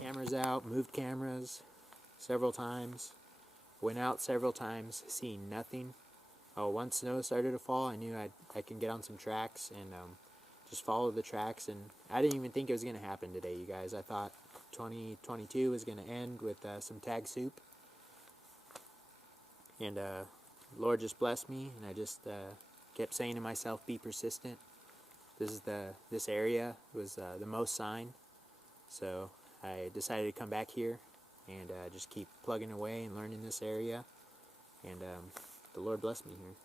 cameras out, moved cameras several times, went out several times, seeing nothing. Oh, once snow started to fall, I knew I can get on some tracks and just follow the tracks. And I didn't even think it was going to happen today, you guys. I thought 2022 was going to end with some tag soup. And Lord just blessed me, and I just kept saying to myself, be persistent. This area was the most sign, so I decided to come back here and just keep plugging away and learning this area, and the Lord blessed me here.